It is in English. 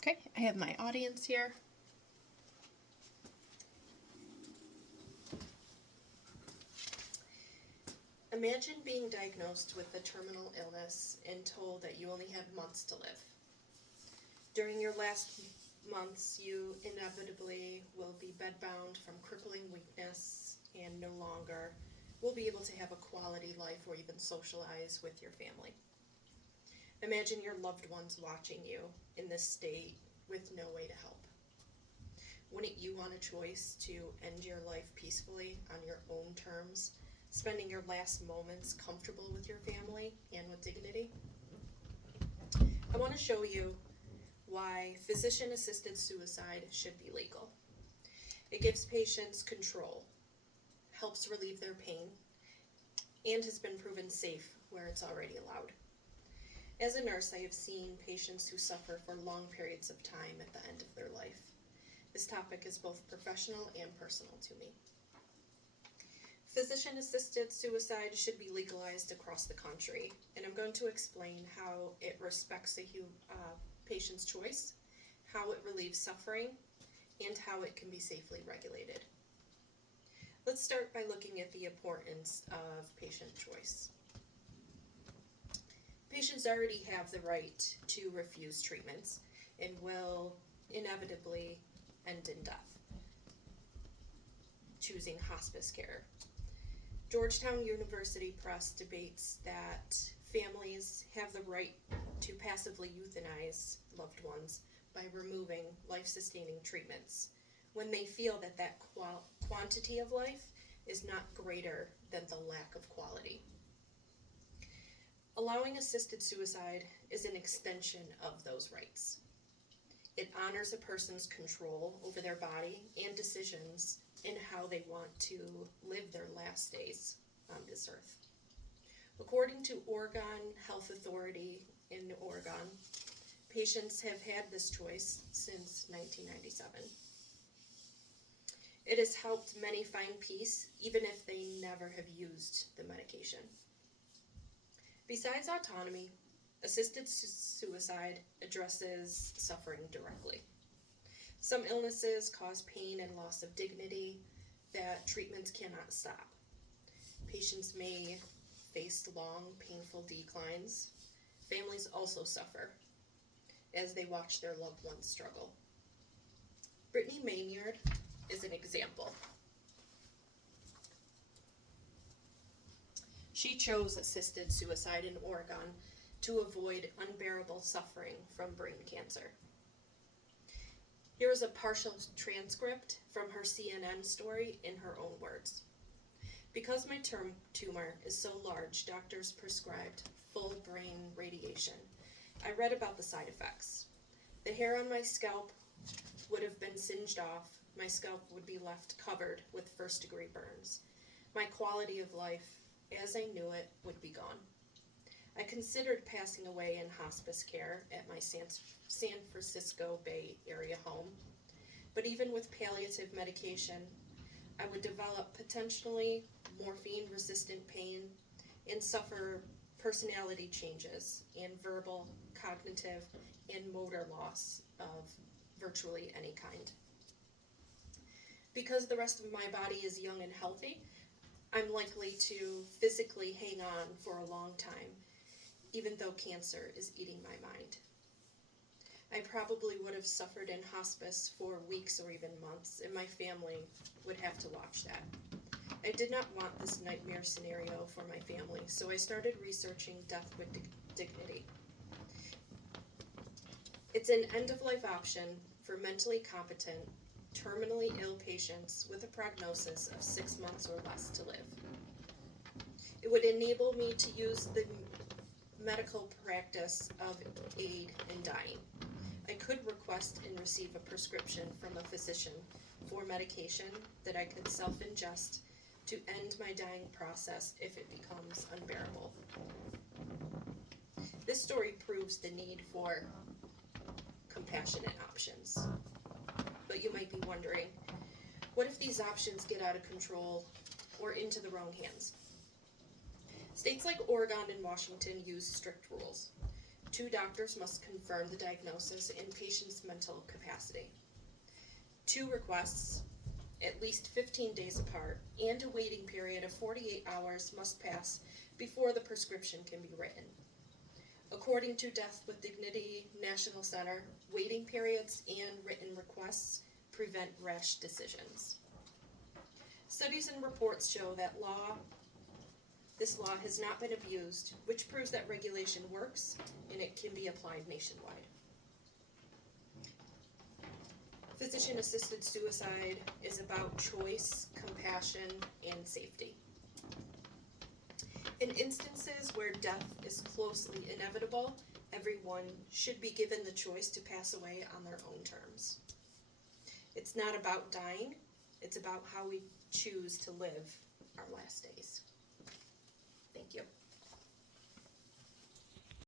Okay, I have my audience here. Imagine being diagnosed with a terminal illness and told that you only have months to live. During your last months, you inevitably will be bedbound from crippling weakness and no longer will be able to have a quality life or even socialize with your family. Imagine your loved ones watching you in this state with no way to help. Wouldn't you want a choice to end your life peacefully on your own terms, spending your last moments comfortable with your family and with dignity? I want to show you why physician-assisted suicide should be legal. It gives patients control, helps relieve their pain, and has been proven safe where it's already allowed. As a nurse, I have seen patients who suffer for long periods of time at the end of their life. This topic is both professional and personal to me. Physician-assisted suicide should be legalized across the country, and I'm going to explain how it respects a patient's choice, how it relieves suffering, and how it can be safely regulated. Let's start by looking at the importance of patient choice. Patients already have the right to refuse treatments and will inevitably end in death, choosing hospice care. Georgetown University Press debates that families have the right to passively euthanize loved ones by removing life-sustaining treatments when they feel that quantity of life is not greater than the lack of quality. Allowing assisted suicide is an extension of those rights. It honors a person's control over their body and decisions in how they want to live their last days on this earth. According to Oregon Health Authority in Oregon, patients have had this choice since 1997. It has helped many find peace, even if they never have used the medication. Besides autonomy, assisted suicide addresses suffering directly. Some illnesses cause pain and loss of dignity that treatments cannot stop. Patients may face long, painful declines. Families also suffer as they watch their loved ones struggle. Brittany Maynard is an example. She chose assisted suicide in Oregon to avoid unbearable suffering from brain cancer. Here is a partial transcript from her CNN story in her own words. Because my tumor is so large, doctors prescribed full brain radiation. I read about the side effects. The hair on my scalp would have been singed off. My scalp would be left covered with first-degree burns. My quality of life, as I knew it, would be gone. I considered passing away in hospice care at my San Francisco Bay Area home, but even with palliative medication, I would develop potentially morphine-resistant pain and suffer personality changes and verbal, cognitive, and motor loss of virtually any kind. Because the rest of my body is young and healthy, I'm likely to physically hang on for a long time, even though cancer is eating my mind. I probably would have suffered in hospice for weeks or even months, and my family would have to watch that. I did not want this nightmare scenario for my family, so I started researching death with dignity. It's an end-of-life option for mentally competent, terminally ill patients with a prognosis of 6 months or less to live. It would enable me to use the medical practice of aid in dying. I could request and receive a prescription from a physician for medication that I could self-ingest to end my dying process if it becomes unbearable. This story proves the need for compassionate options. But you might be wondering, what if these options get out of control or into the wrong hands? States like Oregon and Washington use strict rules. 2 doctors must confirm the diagnosis and patient's mental capacity. 2 requests, at least 15 days apart, and a waiting period of 48 hours must pass before the prescription can be written. According to Death with Dignity National Center, waiting periods and written requests prevent rash decisions. Studies and reports show that this law has not been abused, which proves that regulation works and it can be applied nationwide. Physician-assisted suicide is about choice, compassion, and safety. In instances where death is closely inevitable, everyone should be given the choice to pass away on their own terms. It's not about dying, it's about how we choose to live our last days. Thank you.